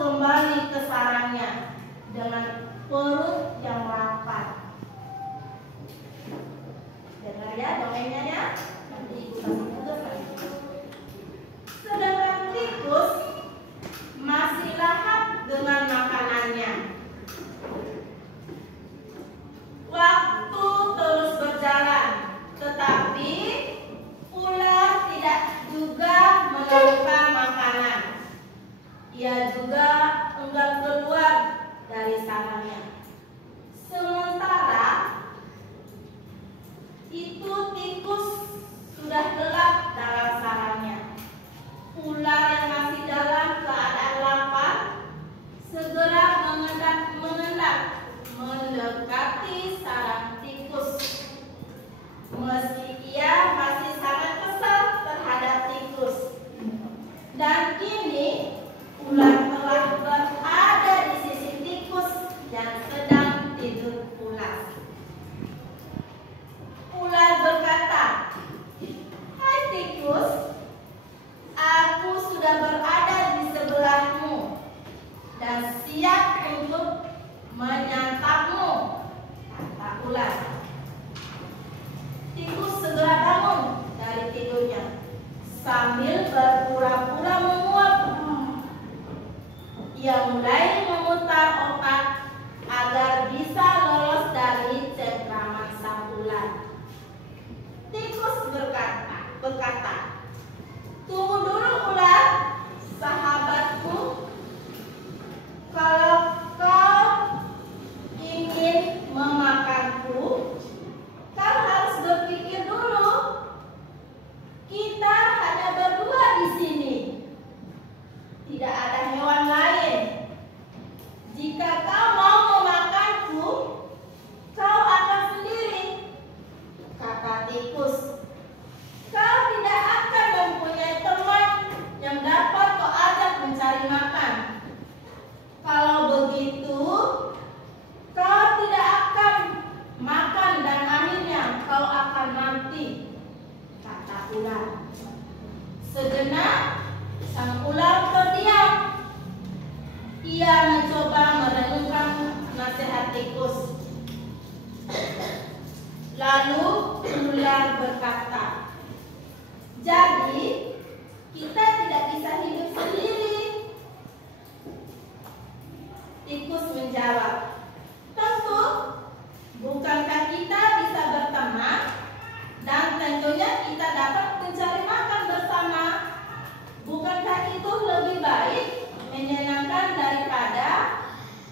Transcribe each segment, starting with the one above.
kembali ke sarangnya dengan perut yang lapar. Dengar ya dongengnya ya. Nanti ibu kasih tunjukkan. Sedangkan tikus masih lahap dengan makanannya. Waktu terus berjalan, tetapi ular tidak juga menemukan makanan. Ia juga enggan keluar dari sarangnya. Sementara itu tikus sudah gelap dalam sarangnya. Ular yang masih dalam keadaan lapar segera mengendap mendekati sarang tikus. Meski ia masih sangat kesal terhadap tikus. Dan kini ular telah berada di sisi tikus yang sedang tidur pulas. Ular berkata, "Hai tikus, aku sudah berada di sebelahmu dan siap untuk menyantapmu," kata ular. Tikus segera bangun dari tidurnya sambil berpura-pura menguap. Ia mulai memutar otak agar bisa lolos dari cengkraman sang ular. Tikus berkata, "Tunggu dulu ular, sahabatku. Kalau kau ingin memakanku, kau harus berpikir dulu. Kita hanya berdua di sini. Tidak ada hewan lain. Jika kau mau memakanku, kau akan sendiri," kata tikus. "Kau tidak akan mempunyai teman yang dapat kau ajak mencari makan. Kalau begitu, kau tidak akan makan dan akhirnya kau akan mati," kata ular. Sejenak sang ular terdiam. Ia mencoba merenungkan nasihat tikus. Lalu ular berkata, "Jadi kita tidak bisa hidup sendiri." Tikus menjawab, "Tentu, bukankah kita bisa berteman dan tentunya kita dapat mencari makan bersama? Bukankah itu lebih baik, menyenangkan daripada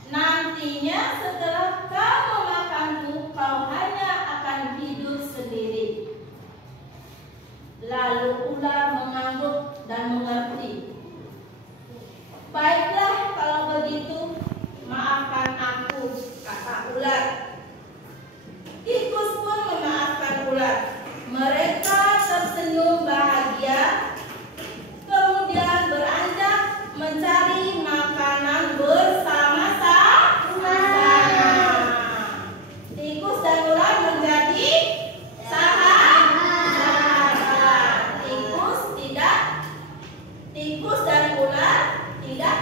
nantinya setelah kau memakanku, kau hanya akan hidup sendiri?" Lalu ular mengangguk dan mengerti. "Baiklah kalau begitu, maafkan aku," kata ular. Tikus pun memaafkan ular. Mereka tersenyum bahagia, kemudian beranjak mencari makanan bersama-sama. Tikus dan ular menjadi sahabat. Tikus dan ular tidak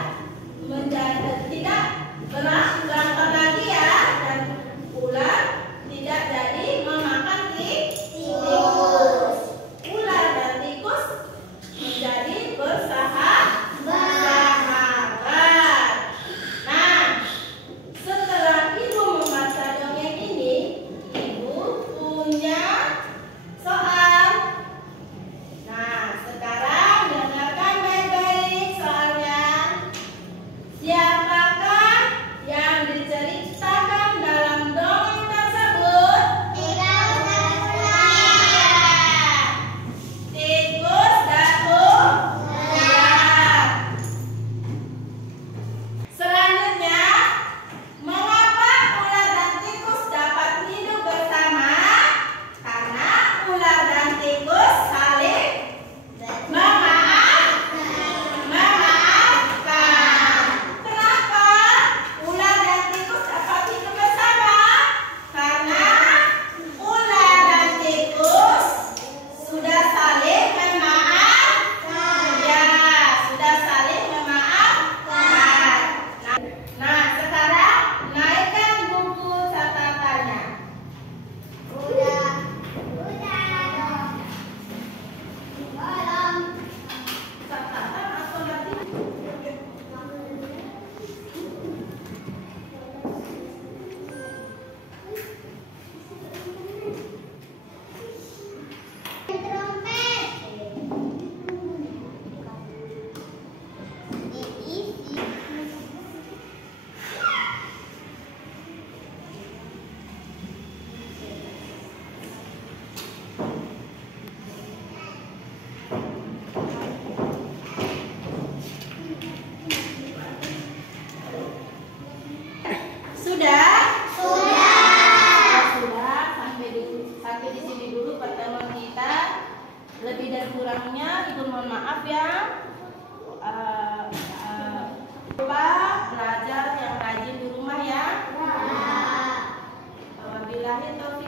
berantem lagi ya, dan ular tidak jadi memakan tikus. Sudah? Sudah. Sudah. Sampai di sini dulu pertemuan kita. Lebih dan kurangnya Ibu mohon maaf ya. Coba belajar yang rajin di rumah ya. Wabillahi taufiq.